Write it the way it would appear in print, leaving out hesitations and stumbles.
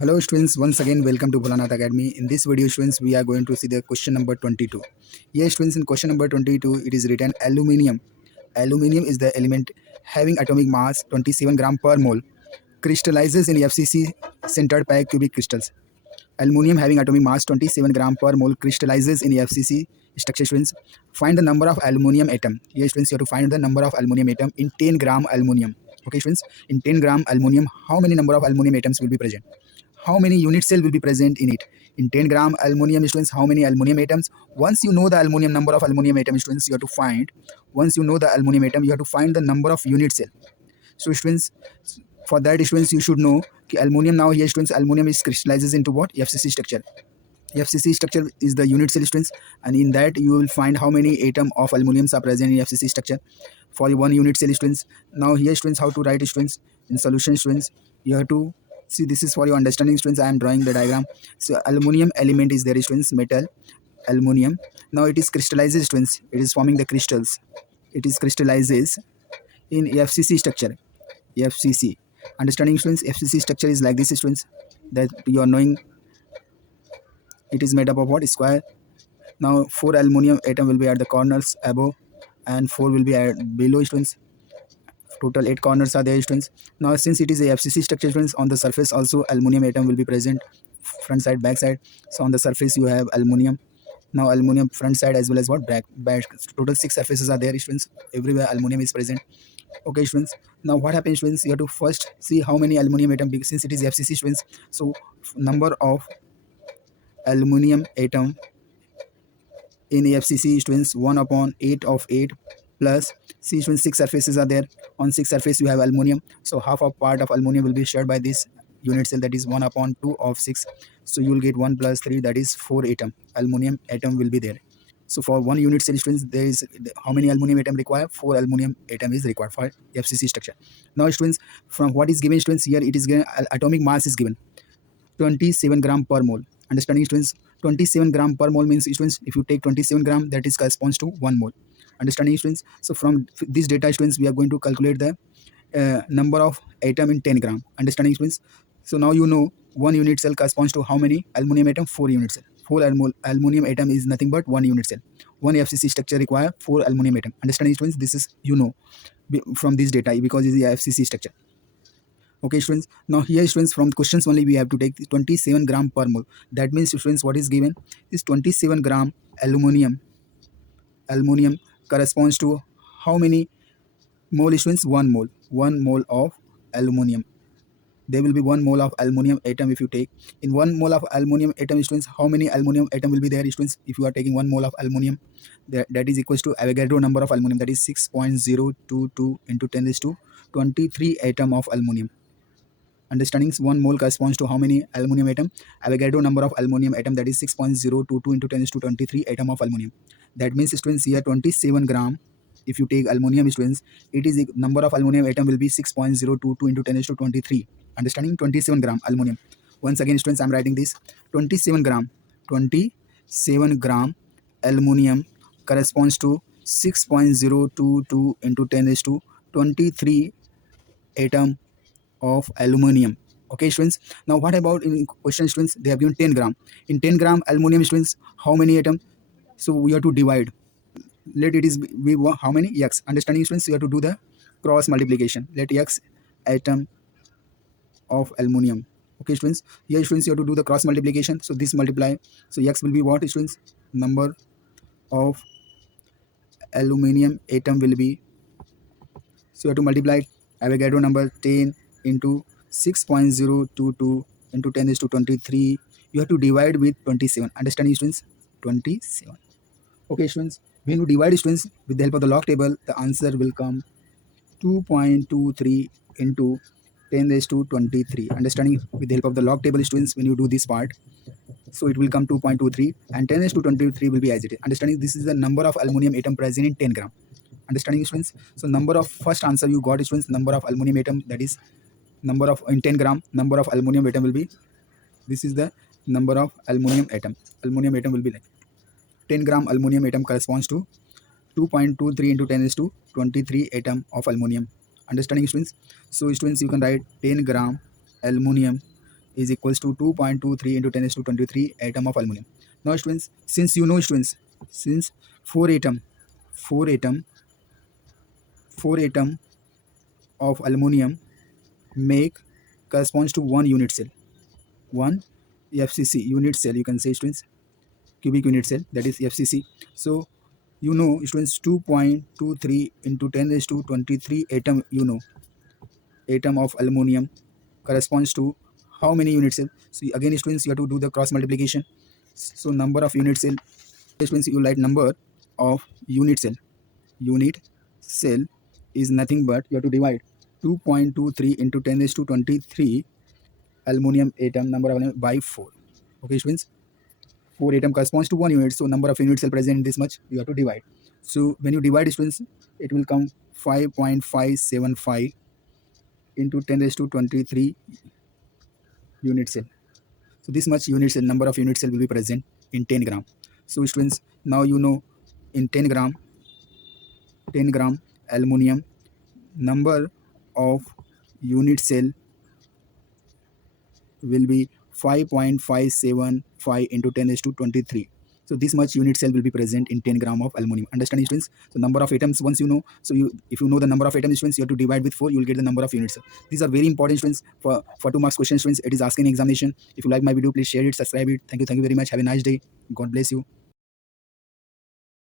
Hello students, once again welcome to BholanathAcademy. In this video students, we are going to see the question number 22. Here students, in question number 22, it is written aluminium. Aluminium is the element having atomic mass 27 gram per mole, crystallizes in FCC centered packed cubic crystals. Aluminium having atomic mass 27 gram per mole crystallizes in FCC structure students. Find the number of aluminium atom. Here students, you have to find the number of aluminium atom in 10 gram aluminium. Okay students, in 10 gram aluminium, how many number of aluminium atoms will be present? How many unit cell will be present in it? In 10 gram aluminum students, how many aluminum atoms? Once you know the aluminum number of aluminum atom students, you have to find. Once you know the aluminum atom, you have to find the number of unit cell. So students, for that students, you should know aluminum. Now here students, aluminum is crystallizes into what? FCC structure. FCC structure is the unit cell students, and in that you will find how many atom of aluminums are present in FCC structure for one unit cell students. Now here students, how to write students in solution students, you have to see, this is for your understanding students. I am drawing the diagram. So aluminum element is there students, metal aluminum. Now it is crystallizes students, it is forming the crystals, it is crystallizes in FCC structure. FCC, understanding students, FCC structure is like this students, that you are knowing. It is made up of what? Square. Now 4 aluminum atom will be at the corners above and 4 will be at below students. Total 8 corners are there students. Now since it is a FCC structure students, on the surface also aluminum atom will be present, front side, back side. So on the surface you have aluminum. Now aluminum front side as well as what? Back. Total 6 surfaces are there students. Everywhere aluminum is present. Okay students, now what happens students, you have to first see how many aluminum atom, since it is FCC students. So number of aluminum atom in FCC students, 1 upon 8 of 8 plus C students, 6 surfaces are there. On 6 surface you have aluminum, so half of part of aluminum will be shared by this unit cell, that is 1 upon 2 of 6. So you will get 1 plus 3, that is 4 atom aluminum atom will be there. So for one unit cell students, there is how many aluminum atom required? 4 aluminum atom is required for FCC structure. Now students, from what is given students, here it is given atomic mass is given 27 gram per mole. Understanding students, 27 gram per mole means students, if you take 27 gram, that is corresponds to 1 mole. Understanding students, so from this data students, we are going to calculate the number of atom in 10 gram. Understanding students, so now you know one unit cell corresponds to how many aluminum atom? 4 unit cell. 4 aluminum atom is nothing but one unit cell. One FCC structure require 4 aluminum atom. Understanding students, this is you know from this data, because it is a FCC structure. Okay students, now here students, from questions only we have to take 27 gram per mole. That means students, what is given is 27 gram aluminum corresponds to how many mole students? 1 mole. 1 mole of aluminum, there will be 1 mole of aluminum atom. If you take in 1 mole of aluminum atom students, how many aluminum atom will be there students? If you are taking 1 mole of aluminum, that is equals to Avogadro number of aluminum, that is 6.022 into 10 raised to 23 atom of aluminum. Understanding, 1 mole corresponds to how many aluminum atom? Avogadro number of aluminum atom, that is 6.022 into 10 to 23 atom of aluminum. That means students, here 27 gram, if you take aluminum students, it is number of aluminum atom will be 6.022 into 10 to 23. Understanding, 27 gram aluminum. Once again students, I am writing this 27 gram aluminum corresponds to 6.022 into 10 to 23 atom of aluminum. Okay students, now what about in question students, they have given 10 gram. In 10 gram aluminum students, how many atom? So we have to divide, let it is we want how many? X. Understanding students, you have to do the cross multiplication, let X atom of aluminum. Okay students, here students, you have to do the cross multiplication, so this multiply, so X will be what students? Number of aluminum atom will be, so you have to multiply Avogadro number 10 into 6.022 into 10 is to 23. You have to divide with 27. Understanding students? 27. Okay students, when you divide students with the help of the log table, the answer will come 2.23 into 10 raised to 23. Understanding, with the help of the log table students, when you do this part, so it will come 2.23 and 10 raised to 23 will be as it is. Understanding, this is the number of aluminum atom present in 10 gram. Understanding students, so number of first answer you got students, number of aluminum atom, that is number of in 10 gram, number of aluminum atom will be, this is the number of aluminum atom will be like 10 gram aluminum atom corresponds to 2.23 into 10 is to 23 atom of aluminum. Understanding students, so students, you can write 10 gram aluminum is equals to 2.23 into 10 raised to 23 atom of aluminum. Now students, since you know students, since 4 atom 4 atom 4 atom of aluminum make corresponds to one unit cell, one FCC unit cell, you can say students, cubic unit cell, that is FCC. So you know students, 2.23 into 10 raised to 23 atom, you know, atom of aluminum corresponds to how many unit cell? So again students, you have to do the cross multiplication. So number of unit cell, students, you write number of unit cell. Unit cell is nothing but you have to divide 2.23 into 10 raised to 23 aluminum atom, number of aluminum, by 4. Okay students, 4 atom corresponds to 1 unit, so number of unit cell present in this much you have to divide. So when you divide students, it will come 5.575 into 10 raised to 23 unit cell. So this much unit cell, number of unit cell will be present in 10 gram. So students, now you know in 10 gram aluminum, number of unit cell will be 5.575 into 10 raised to 23. So this much unit cell will be present in 10 gram of aluminum. Understand students? So number of atoms, once you know, so you, if you know the number of atoms students, you have to divide with 4, you will get the number of unit cell. These are very important students for 2 marks questions students. It is asking examination. If you like my video, please share it, subscribe it. Thank you very much. Have a nice day. God bless you.